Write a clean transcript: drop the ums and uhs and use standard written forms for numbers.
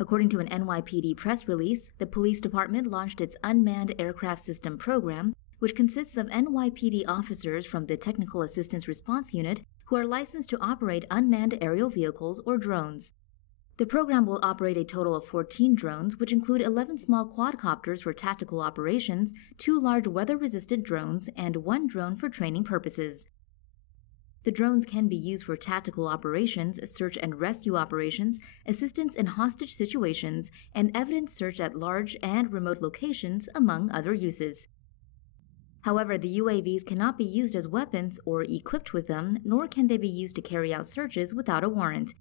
According to an NYPD press release, the police department launched its Unmanned Aircraft System program, which consists of NYPD officers from the Technical Assistance Response Unit who are licensed to operate unmanned aerial vehicles or drones. The program will operate a total of 14 drones, which include 11 small quadcopters for tactical operations, 2 large weather-resistant drones, and 1 drone for training purposes. The drones can be used for tactical operations, search and rescue operations, assistance in hostage situations, and evidence search at large and remote locations, among other uses. However, the UAVs cannot be used as weapons or equipped with them, nor can they be used to carry out searches without a warrant.